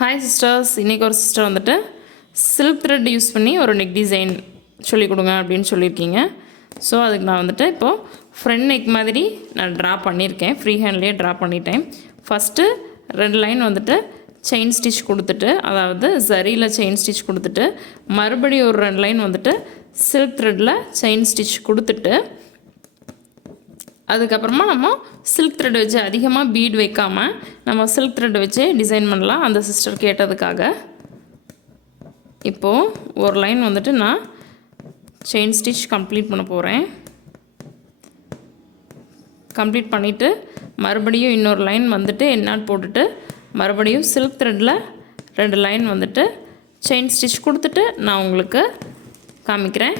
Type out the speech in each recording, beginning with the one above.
Hi sisters, இன்றைக்கி ஒரு sister வந்துட்டு சில்க் த்ரெட் யூஸ் பண்ணி ஒரு நெக் டிசைன் சொல்லிக் கொடுங்க அப்படின்னு சொல்லியிருக்கீங்க. ஸோ அதுக்கு நான் வந்துட்டு இப்போது ஃப்ரண்ட் நெக் மாதிரி நான் ட்ரா பண்ணியிருக்கேன். ஃப்ரீ ஹேண்ட்லேயே ட்ரா பண்ணிட்டேன். ஃபஸ்ட்டு 2 லைன் வந்துட்டு செயின் ஸ்டிச் கொடுத்துட்டு, அதாவது ஜரியில் செயின் ஸ்டிச் கொடுத்துட்டு, மறுபடியும் ஒரு 2 லைன் வந்துட்டு சில்க் த்ரெட்டில் செயின் ஸ்டிச் கொடுத்துட்டு, அதுக்கப்புறமா நம்ம சில்க் த்ரெட் வச்சு அதிகமாக பீட் வைக்காமல் நம்ம சில்க் த்ரெட் வச்சு டிசைன் பண்ணலாம். அந்த சிஸ்டர் கேட்டதுக்காக இப்போது ஒரு லைன் வந்துட்டு நான் செயின் ஸ்டிச் கம்ப்ளீட் பண்ண போகிறேன். கம்ப்ளீட் பண்ணிவிட்டு மறுபடியும் இன்னொரு லைன் வந்துட்டு என்னாட் போட்டுட்டு மறுபடியும் சில்க் த்ரெட்டில் 2 லைன் வந்துட்டு செயின் ஸ்டிச் கொடுத்துட்டு நான் உங்களுக்கு காமிக்கிறேன்.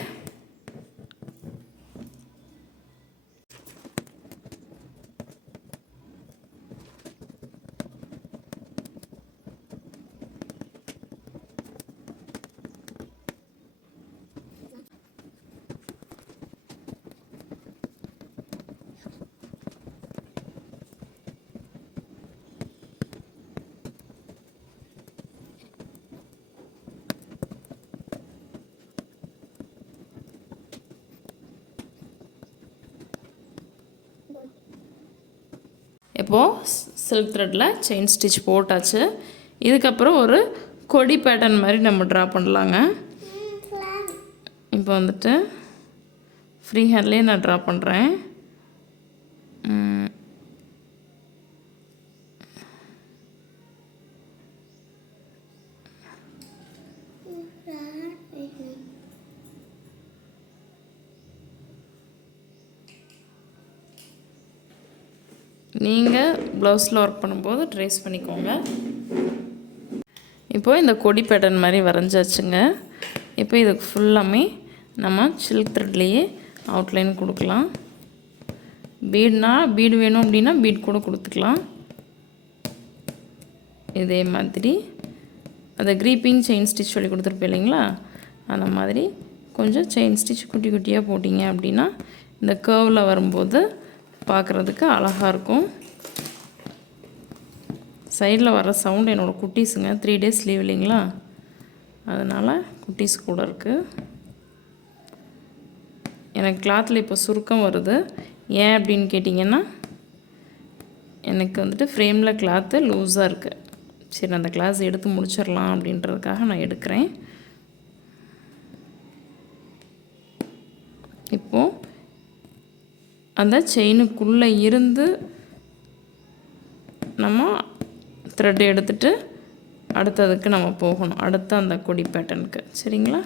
இப்போது சில்க் த்ரெட்டில் செயின் ஸ்டிச் போட்டாச்சு. இதுக்கப்புறம் ஒரு கொடி பேட்டர்ன் மாதிரி நம்ம ட்ரா பண்ணலாங்க. இப்போ வந்துட்டு ஃப்ரீ ஹேண்ட்லேயே நான் ட்ரா பண்ணுறேன். நீங்கள் ப்ளவுஸில் ஒர்க் பண்ணும்போது ட்ரேஸ் பண்ணிக்கோங்க. இப்போது இந்த கொடி பேட்டர்ன் மாதிரி வரைஞ்சாச்சுங்க. இப்போ இதுக்கு ஃபுல்லாமே நம்ம சில்க் த்ரெட்லேயே அவுட்லைன் கொடுக்கலாம். பீடு வேணும் அப்படின்னா பீட் கூட கொடுத்துக்கலாம். இதே மாதிரி அந்த க்ரீப்பிங் செயின் ஸ்டிச் சொல்லி கொடுத்துருப்பேன் இல்லைங்களா, அந்த மாதிரி கொஞ்சம் செயின் ஸ்டிச் குட்டி குட்டியாக போட்டிங்க அப்படின்னா இந்த கர்வில் வரும்போது பார்க்குறதுக்கு அழகாக இருக்கும். சைடில் வர சவுண்ட் என்னோடய குட்டீஸுங்க, 3 days லீவ் இல்லைங்களா, அதனால் குட்டீஸ் கூட இருக்குது. எனக்கு கிளாத்தில் இப்போ சுருக்கம் வருது. ஏன் அப்படின்னு கேட்டிங்கன்னா, எனக்கு வந்துட்டு ஃப்ரேமில் கிளாத்து லூஸாக இருக்குது. சரி, அந்த கிளாஸ் எடுத்து முடிச்சிடலாம் அப்படின்றதுக்காக நான் எடுக்கிறேன். இப்போது அந்த செயினுக்குள்ளே இருந்து நம்ம த்ரெட் எடுத்துகிட்டு அடுத்ததுக்கு நம்ம போகணும், அடுத்த அந்த கொடி பேட்டர்னுக்கு. சரிங்களா?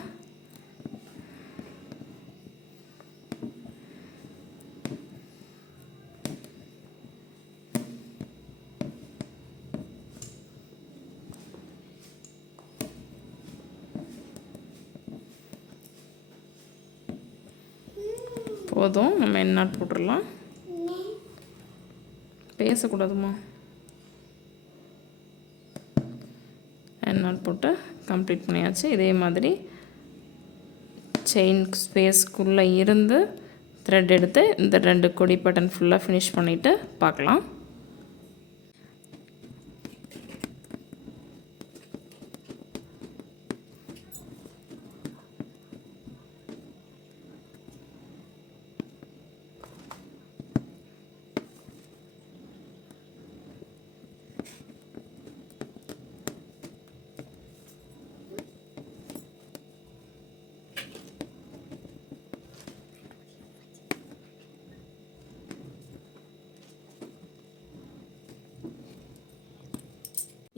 போதும், நம்ம என்ன போட்டுடலாம். பேசக்கூடாதுமா. என்னாட் போட்டு கம்ப்ளீட் பண்ணியாச்சு. இதே மாதிரி செயின் ஸ்பேஸ்க்குள்ளே இருந்து த்ரெட் எடுத்து இந்த 2 கொடி பட்டன் ஃபுல்லாக ஃபினிஷ் பண்ணிவிட்டு பார்க்கலாம்.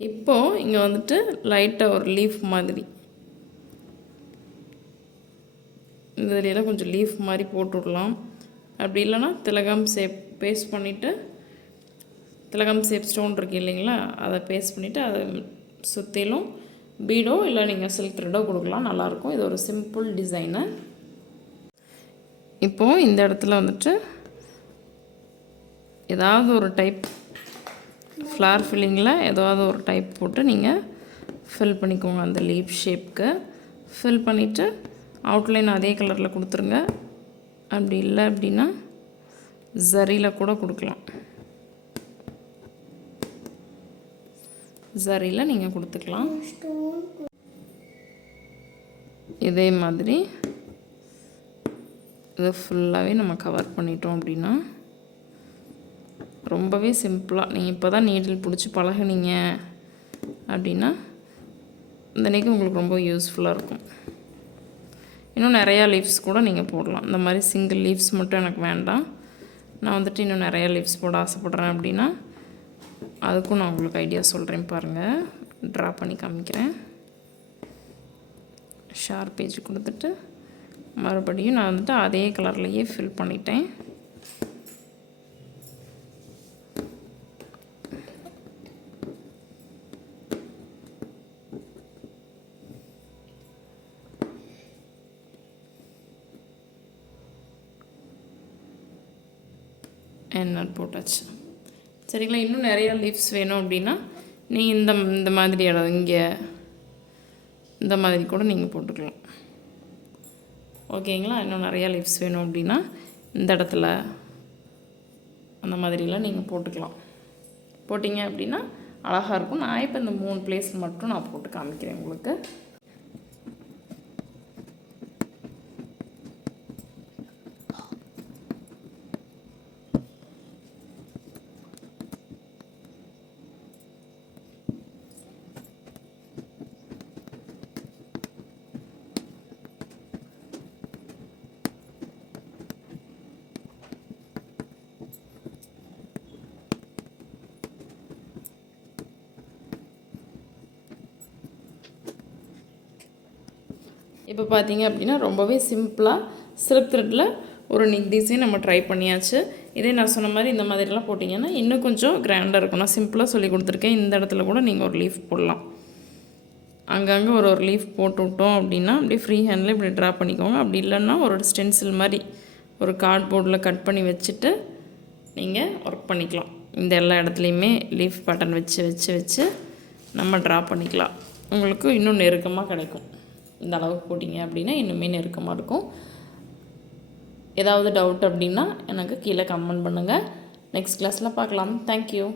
இப்போது இங்கே வந்துட்டு லைட்டாக ஒரு லீஃப் மாதிரி இந்த இதிலெல்லாம் கொஞ்சம் லீஃப் மாதிரி போட்டு விடலாம். அப்படி இல்லைன்னா திலகம் ஷேப் பேஸ்ட் பண்ணிவிட்டு, திலகம் ஷேப் ஸ்டோன் இருக்குது இல்லைங்களா, அதை பேஸ்ட் பண்ணிவிட்டு அதை சுற்றிலும் பீடோ இல்லை நீங்கள் சில்க் த்ரெட்டோ கொடுக்கலாம். நல்லாயிருக்கும். இது ஒரு சிம்பிள் டிசைனு. இப்போது இந்த இடத்துல வந்துட்டு ஏதாவது ஒரு டைப் ஃப்ளார் ஃபில்லிங்கில் ஏதாவது ஒரு டைப் போட்டு நீங்கள் ஃபில் பண்ணிக்கோங்க. அந்த லீஃப் ஷேப்க்கு ஃபில் பண்ணிவிட்டு அவுட்லைன் அதே கலரில் கொடுத்துருங்க. அப்படி இல்லை அப்படின்னா ஜரியில் கூட கொடுக்கலாம். சரியில் நீங்கள் கொடுத்துக்கலாம். இதே மாதிரி இதை ஃபுல்லாகவே நம்ம கவர் பண்ணிட்டோம் அப்படின்னா ரொம்பவே சிம்பிளாக நீங்கள் இப்போ தான் நீடில் பிடிச்சி பழகுனீங்க அப்படின்னா இந்த நெக் உங்களுக்கு ரொம்ப யூஸ்ஃபுல்லாக இருக்கும். இன்னும் நிறையா லீவ்ஸ் கூட நீங்கள் போடலாம். இந்த மாதிரி சிங்கிள் லீவ்ஸ் மட்டும் எனக்கு வேண்டாம், நான் வந்துட்டு இன்னும் நிறையா லீவ்ஸ் போட ஆசைப்பட்றேன் அப்படின்னா அதுக்கும் நான் உங்களுக்கு ஐடியா சொல்கிறேன். பாருங்கள், ட்ரா பண்ணி காமிக்கிறேன். ஷார்ப் பேஜ் கொடுத்துட்டு மறுபடியும் நான் வந்துட்டு அதே கலர்லேயே ஃபில் பண்ணிட்டேன். என்ன போட்டாச்சு. சரிங்களா? இன்னும் நிறையா லீவ்ஸ் வேணும் அப்படின்னா நீங்கள் இந்த மாதிரி இடம் இங்கே இந்த மாதிரி கூட நீங்கள் போட்டுக்கலாம். ஓகேங்களா? இன்னும் நிறையா லீவ்ஸ் வேணும் அப்படின்னா இந்த இடத்துல அந்த மாதிரிலாம் நீங்கள் போட்டுக்கலாம். போட்டிங்க அப்படின்னா அழகாக இருக்கும். நான் இப்போ இந்த 3 பிளேஸ் மட்டும் நான் போட்டு காமிக்கிறேன் உங்களுக்கு. இப்போ பார்த்தீங்க அப்படின்னா ரொம்பவே சிம்பிளாக சில்க் த்ரெட்டில் ஒரு நெக் டிசைன் நம்ம ட்ரை பண்ணியாச்சு. இதே நான் சொன்ன மாதிரி இந்த மாதிரிலாம் போட்டிங்கன்னா இன்னும் கொஞ்சம் கிராண்டாக இருக்கும். நான் சிம்பிளாக சொல்லி கொடுத்துருக்கேன். இந்த இடத்துல கூட நீங்கள் ஒரு லீஃப் போடலாம். அங்கங்கே ஒரு லீஃப் போட்டு விட்டோம் அப்படின்னா அப்படியே ஃப்ரீ ஹேண்டில் இப்படி ட்ரா பண்ணிக்கோங்க. அப்படி இல்லைன்னா ஒரு ஸ்டென்சில் மாதிரி ஒரு கார்ட்போர்டில் கட் பண்ணி வச்சுட்டு நீங்கள் ஒர்க் பண்ணிக்கலாம். இந்த எல்லா இடத்துலையுமே லீஃப் பேட்டர்ன் வச்சு வச்சு வச்சு நம்ம ட்ரா பண்ணிக்கலாம். உங்களுக்கு இன்னும் நெருக்கமாக கிடைக்கும். இந்த அளவுக்கு போட்டிங்க அப்படின்னா இன்னுமே நெருக்கமாக இருக்கும். ஏதாவது டவுட் அப்படின்னா எனக்கு கீழே கமெண்ட் பண்ணுங்கள். நெக்ஸ்ட் கிளாஸில் பார்க்கலாம். தேங்க்யூ.